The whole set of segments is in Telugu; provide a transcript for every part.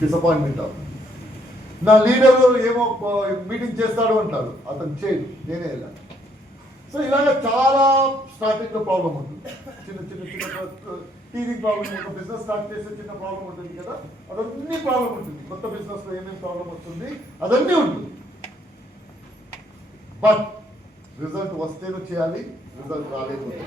డిసప్పాయింట్మెంట్ అవుతుంది. నా లీడరు ఏమో మీటింగ్ చేస్తాడు అంటాడు, అతను చేయడు, నేనే వెళ్ళాను. సో ఇలాగ చాలా స్టార్టింగ్లో ప్రాబ్లం ఉంటుంది. చిన్న చిన్న చిన్న టీవీ ప్రాబ్లం, ఒక బిజినెస్ స్టార్ట్ చేసే చిన్న ప్రాబ్లం ఉంటుంది కదా, అదన్నీ ప్రాబ్లం ఉంటుంది. కొత్త బిజినెస్లో ఏమేమి ప్రాబ్లం వస్తుంది అదన్నీ ఉంటుంది. బట్ రిజల్ట్ వస్తేనే చేయాలి, రిజల్ట్ రాలేకపోతే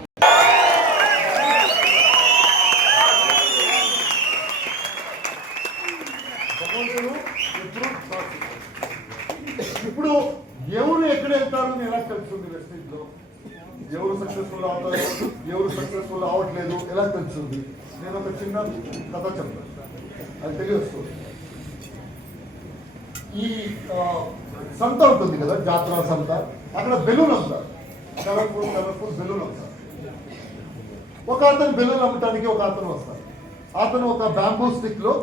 ఇప్పుడు ఎవరు ఎక్కడ వెళ్తారని ఎలా తెలుస్తుంది? వెస్టేజ్లో ఎవరు సక్సెస్ఫుల్ అవుతారు, ఎవరు సక్సెస్ఫుల్ అవ్వట్లేదు ఎలా తెలుస్తుంది? నేను ఒక చిన్న కథ చెప్తాను, అది తెలియస్తుంది. ఈ సంత ఉంటుంది కదా, జాతర సంత, అక్కడ బెలూన్ అమ్ముతారు, కలర్ఫుల్ కలర్ఫుల్ బెలూన్ అమ్ముతారు. ఒక అతను బెలూన్ అమ్మటానికి ఒక అతను వస్తాడు. అతను ఒక బ్యాంబూ స్టిక్ లో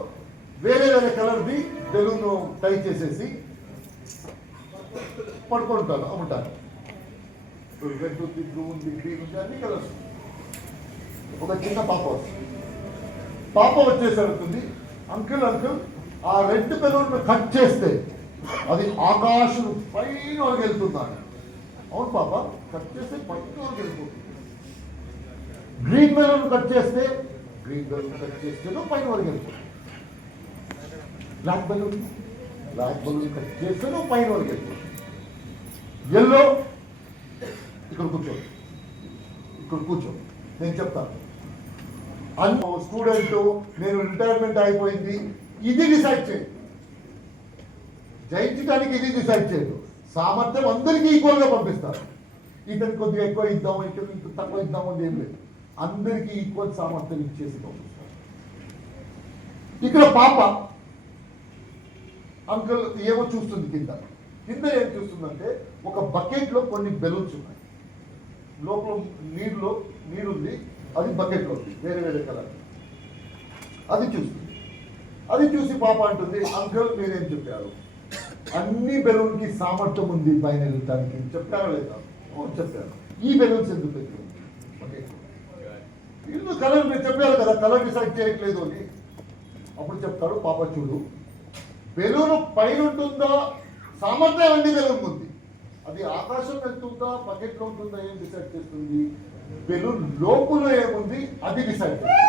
వేరే వేరే కలర్ది బెలూన్ టై చేసేసి పడుకుంటాను అమ్ముతాను. రెడ్ ఉంది, బ్లూ ఉంది, గ్రీన్ ఉంది, అన్ని కలర్స్. ఒక చిన్న పాప వస్తుంది. పాప వచ్చేసరికి అంకుల్ అంకుల్ ఆ రెడ్ బెలూన్ కట్ చేస్తే అది ఆకాశం పైన వరకు వెళ్తుందని. అవును పాప, కట్ చేస్తే పైన వరకు వెళ్తుంది. గ్రీన్ బెలూన్ కట్ చేస్తే గ్రీన్ బెలూన్ కట్ చేస్తేనో పైన వరకు వెళ్తుంది. బ్లాక్ బెలూన్ కట్ చేస్తేనో పైన వరకు వెళ్తుంది. ఎల్లో ఇక్కడ కూర్చో, ఇక్కడ కూర్చో, నేను చెప్తాను. స్టూడెంట్, నేను రిటైర్మెంట్ అయిపోయింది, ఇది డిసైడ్ చేయండి. జయించడానికి ఇది డిసైడ్ చేయదు. సామర్థ్యం అందరికీ ఈక్వల్గా పంపిస్తారు. ఇతనికి కొద్దిగా ఎక్కువ ఇద్దాం, ఇతనికి తక్కువ ఇద్దాం అని ఏం లేదు. అందరికీ ఈక్వల్ సామర్థ్యం ఇచ్చేసి పంపిస్తారు. ఇక్కడ పాప అంకుల్ ఏమో చూస్తుంది, కింద ఏం చూస్తుందంటే ఒక బకెట్లో కొన్ని బెలూన్స్ ఉన్నాయి, లోపల నీరుంది, అది బకెట్లో ఉంది, వేరే వేరే కలర్. అది చూస్తుంది. అది చూసి పాప అంటుంది, అంకుల్ మీరేం చెప్పారు? అన్ని బెలూన్కి సామర్థ్యం ఉంది పైన వెళ్ళటానికి, చెప్పారా లేదా? చెప్పారు. ఈ బెలూన్స్ ఎందుకు పెట్టారు? ఇల్లు కలర్ మీరు చెప్పారు కదా, కలర్ డిసైడ్ చేయట్లేదు అని. అప్పుడు చెప్తాడు, పాప చూడు, బెలూన్ పైన ఉంటుందా, సామర్థ్యం అన్ని బెలూన్ ఉంది, అది ఆకాశం వెళ్తుందా, బకెట్లో ఉంటుందా, ఏం డిసైడ్ చేస్తుంది? బెలూన్ లోపల ఏముంది అది డిసైడ్ చేస్తుంది.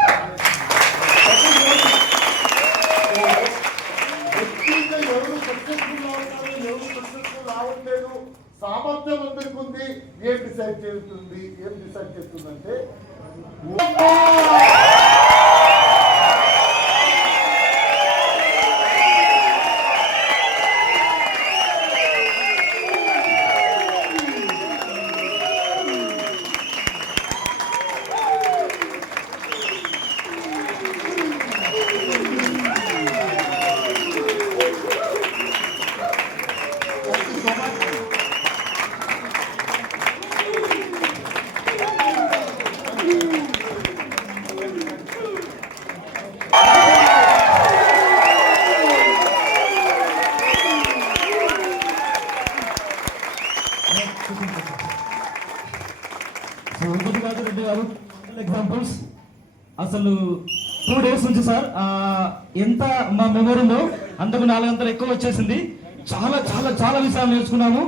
ఎవరు సక్సెస్ఫుల్ అవుతారు, ఎవరు సక్సెస్ఫుల్ అవ్వట్లేదు, సామర్థ్యం అందరికి ఉంది, ఏం డిసైడ్ చేస్తుందంటే ఎగ్జాంపుల్స్ అసలు 2 days నుంచి సార్ ఎంత మా మెమరీలో అంతకు 4 గంటలు ఎక్కువ వచ్చేసింది. చాలా చాలా చాలా విషయాలు నేర్చుకున్నాము.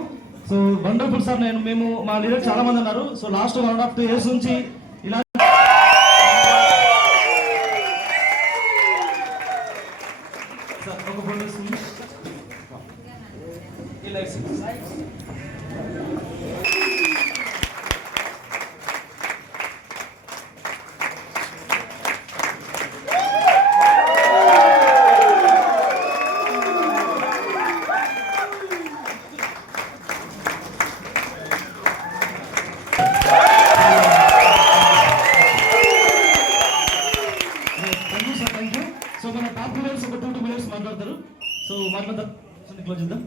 So wonderful sir. మేము మా లీడర్ చాలా మంది ఉన్నారు. సో లాస్ట్ 1.5 years నుంచి ఇలా సార్ ఒక ఫోటో సో మన టాప్ ప్లేయర్స్ ఒక 2 minutes మాట్లాడతారు. సో మాట్లాడతారు, క్లోజ్ చేద్దాం.